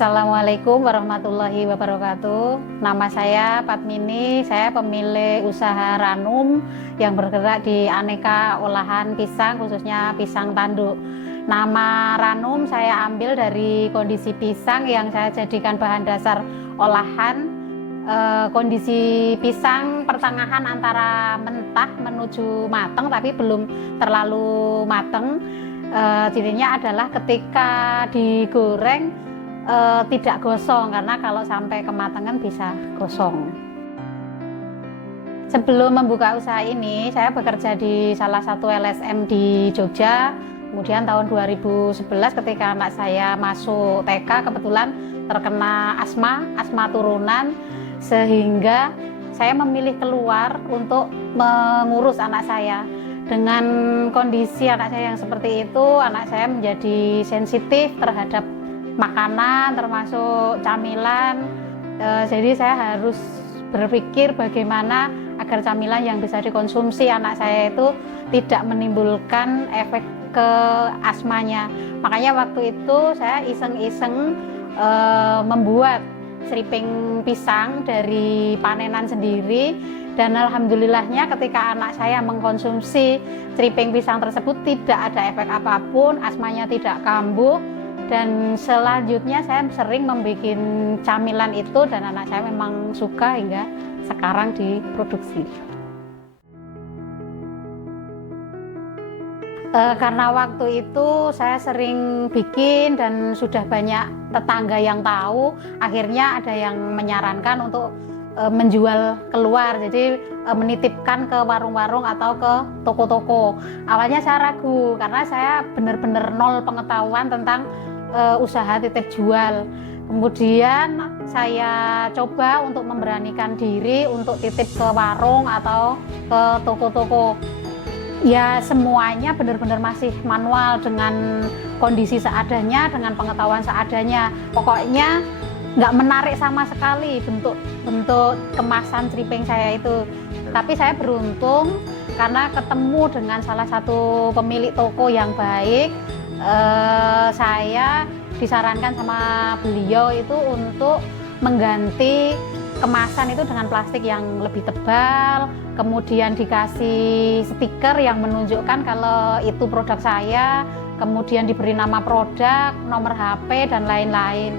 Assalamualaikum warahmatullahi wabarakatuh. Nama saya Padmini, saya pemilik usaha Ranum yang bergerak di aneka olahan pisang, khususnya pisang tanduk. Nama Ranum saya ambil dari kondisi pisang yang saya jadikan bahan dasar olahan. Kondisi pisang pertengahan antara mentah menuju mateng, tapi belum terlalu mateng. Cirinya adalah ketika digoreng tidak gosong, karena kalau sampai kematangan bisa gosong. Sebelum membuka usaha ini, saya bekerja di salah satu LSM di Jogja. Kemudian tahun 2011 ketika anak saya masuk TK, kebetulan terkena asma turunan, sehingga saya memilih keluar untuk mengurus anak saya. Dengan kondisi anak saya yang seperti itu, anak saya menjadi sensitif terhadap makanan, termasuk camilan. Jadi saya harus berpikir bagaimana agar camilan yang bisa dikonsumsi anak saya itu tidak menimbulkan efek ke asmanya. Makanya waktu itu saya iseng-iseng membuat seriping pisang dari panenan sendiri, dan alhamdulillahnya ketika anak saya mengkonsumsi seriping pisang tersebut tidak ada efek apapun, asmanya tidak kambuh. Dan selanjutnya saya sering membuat camilan itu, dan anak saya memang suka hingga sekarang diproduksi. Karena waktu itu saya sering bikin dan sudah banyak tetangga yang tahu, akhirnya ada yang menyarankan untuk menjual keluar, jadi menitipkan ke warung-warung atau ke toko-toko. Awalnya saya ragu karena saya benar-benar nol pengetahuan tentang usaha titip jual. Kemudian saya coba untuk memberanikan diri untuk titip ke warung atau ke toko-toko. Ya semuanya benar-benar masih manual, dengan kondisi seadanya, dengan pengetahuan seadanya. Pokoknya nggak menarik sama sekali bentuk kemasan seriping saya itu. Tapi saya beruntung karena ketemu dengan salah satu pemilik toko yang baik. Saya disarankan sama beliau itu untuk mengganti kemasan itu dengan plastik yang lebih tebal, kemudian dikasih stiker yang menunjukkan kalau itu produk saya, kemudian diberi nama produk, nomor HP, dan lain-lain.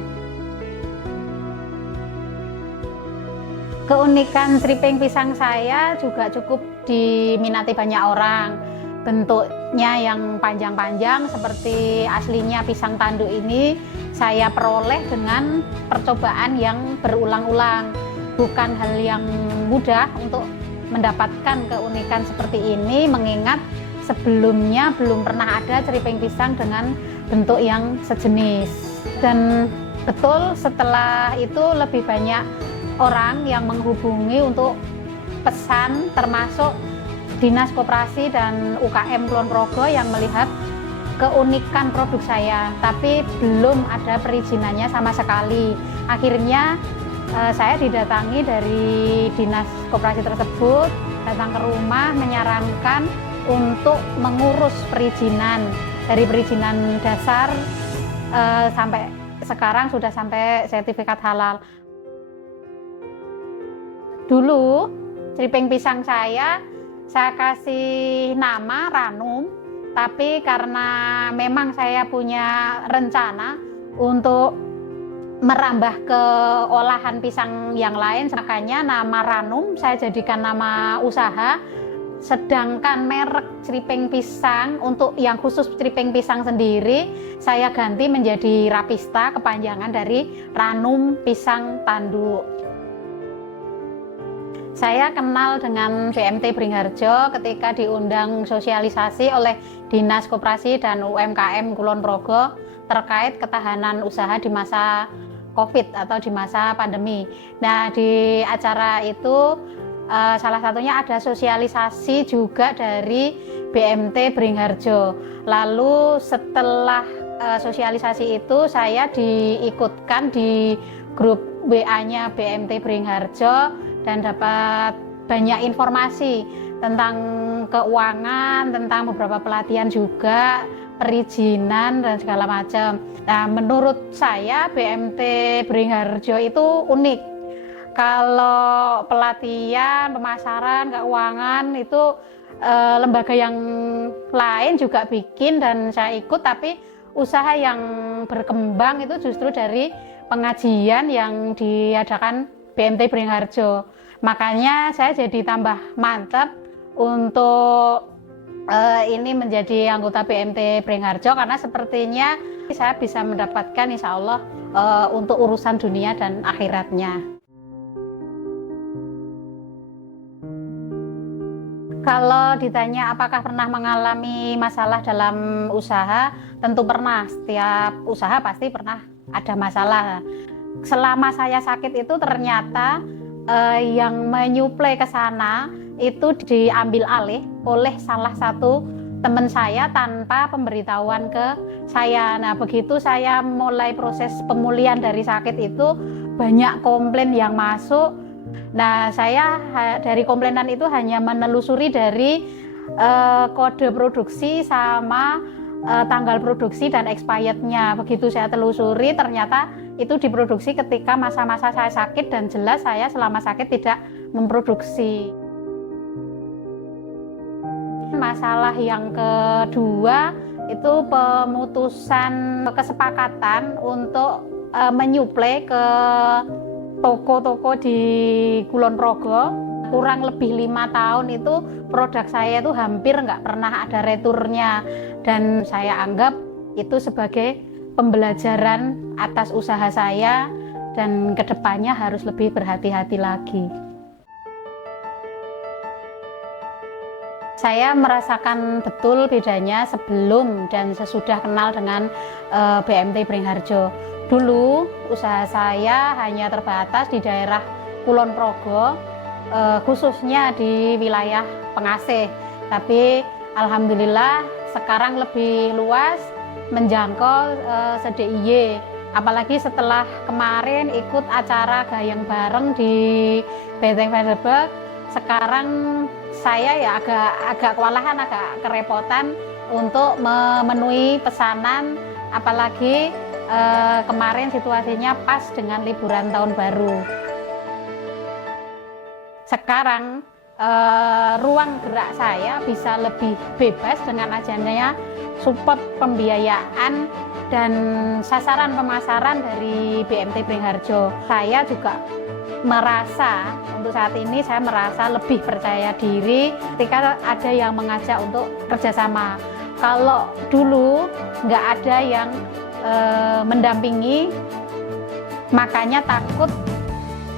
Keunikan seriping pisang saya juga cukup diminati banyak orang. Bentuknya yang panjang-panjang seperti aslinya pisang tanduk ini saya peroleh dengan percobaan yang berulang-ulang. Bukan hal yang mudah untuk mendapatkan keunikan seperti ini, mengingat sebelumnya belum pernah ada seriping pisang dengan bentuk yang sejenis. Dan betul setelah itu lebih banyak orang yang menghubungi untuk pesan, termasuk Dinas Koperasi dan UKM Kulon Progo yang melihat keunikan produk saya, tapi belum ada perizinannya sama sekali. Akhirnya saya didatangi dari Dinas Koperasi tersebut, datang ke rumah menyarankan untuk mengurus perizinan. Dari perizinan dasar sampai sekarang sudah sampai sertifikat halal. Dulu seriping pisang saya kasih nama Ranum, tapi karena memang saya punya rencana untuk merambah ke olahan pisang yang lain, makanya nama Ranum saya jadikan nama usaha, sedangkan merek seriping pisang untuk yang khusus seriping pisang sendiri saya ganti menjadi Rapista, kepanjangan dari Ranum Pisang Tanduk. Saya kenal dengan BMT Beringharjo ketika diundang sosialisasi oleh Dinas Koperasi dan UMKM Kulon Progo terkait ketahanan usaha di masa COVID atau di masa pandemi. Nah, di acara itu salah satunya ada sosialisasi juga dari BMT Beringharjo. Lalu setelah sosialisasi itu saya diikutkan di grup WA-nya BMT Beringharjo dan dapat banyak informasi tentang keuangan, tentang beberapa pelatihan juga, perizinan dan segala macam. Nah, menurut saya BMT Beringharjo itu unik. Kalau pelatihan, pemasaran, keuangan itu lembaga yang lain juga bikin dan saya ikut, tapi usaha yang berkembang itu justru dari pengajian yang diadakan BMT Beringharjo. Makanya saya jadi tambah mantap untuk ini menjadi anggota BMT Beringharjo, karena sepertinya saya bisa mendapatkan insya Allah untuk urusan dunia dan akhiratnya. Kalau ditanya apakah pernah mengalami masalah dalam usaha, tentu pernah. Setiap usaha pasti pernah ada masalah. Selama saya sakit itu ternyata yang menyuplai ke sana itu diambil alih oleh salah satu teman saya tanpa pemberitahuan ke saya. Nah, begitu saya mulai proses pemulihan dari sakit itu, banyak komplain yang masuk. Nah, saya dari komplainan itu hanya menelusuri dari kode produksi sama tanggal produksi dan expirednya. Begitu saya telusuri, ternyata itu diproduksi ketika masa-masa saya sakit, dan jelas saya selama sakit tidak memproduksi. Masalah yang kedua itu pemutusan kesepakatan untuk menyuplai ke toko-toko di Kulon Progo. Kurang lebih 5 tahun itu produk saya itu hampir nggak pernah ada returnya, dan saya anggap itu sebagai pembelajaran atas usaha saya, dan kedepannya harus lebih berhati-hati lagi. Saya merasakan betul bedanya sebelum dan sesudah kenal dengan BMT Beringharjo. Dulu usaha saya hanya terbatas di daerah Kulon Progo, khususnya di wilayah Pengasih. Tapi alhamdulillah sekarang lebih luas, menjangkau se-DIY. Apalagi setelah kemarin ikut acara Gayeng Bareng di Benteng Vanderburg, sekarang saya ya agak kewalahan, agak kerepotan untuk memenuhi pesanan, apalagi kemarin situasinya pas dengan liburan tahun baru. Sekarang ruang gerak saya bisa lebih bebas dengan adanya support pembiayaan dan sasaran pemasaran dari BMT Beringharjo. Saya juga merasa, untuk saat ini saya merasa lebih percaya diri ketika ada yang mengajak untuk kerjasama. Kalau dulu nggak ada yang mendampingi, makanya takut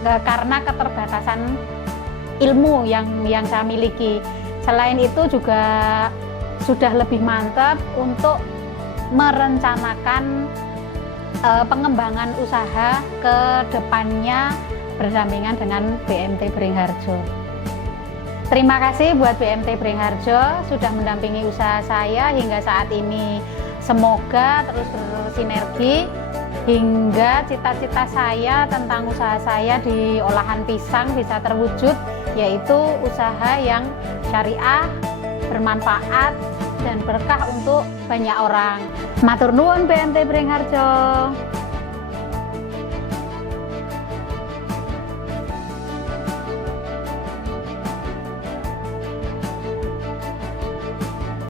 karena keterbatasan ilmu yang saya miliki. Selain itu juga sudah lebih mantap untuk merencanakan pengembangan usaha ke depannya berdampingan dengan BMT Beringharjo. Terima kasih buat BMT Beringharjo sudah mendampingi usaha saya hingga saat ini. Semoga terus bersinergi hingga cita-cita saya tentang usaha saya di olahan pisang bisa terwujud, yaitu usaha yang syariah, bermanfaat, dan berkah untuk banyak orang. Matur nuwun BMT Beringharjo.